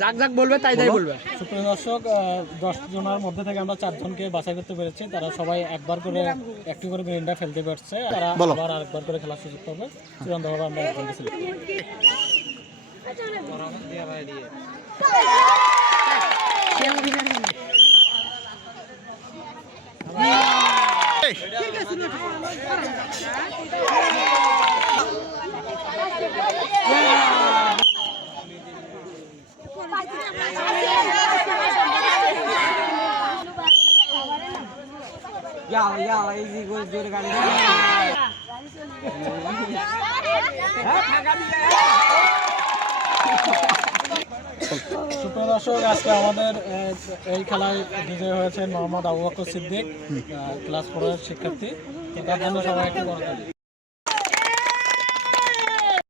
যাক যাক বলবে তাই তাই বলবে। সুপ্রিয় দর্শক, 10 জনের মধ্যে থেকে আমরা 4 জনকে বাছাই করতে পেরেছি। তারা সবাই একবার করে একটি করে গ্রিনটা ফেলতে পারছে। তারা আবার আরেকবার করে খেলার সুযোগ পাবে। চূড়ান্তভাবে আমরা একজনকে সিলেক্ট করব। সুপ্রিয় দর্শক, আজকে আমাদের এই খেলায় বিজয় হয়েছে মোহাম্মদ আবু বকর সিদ্দিক, ক্লাস 4 এর শিক্ষার্থী। তার জন্য সবাই একটু বড়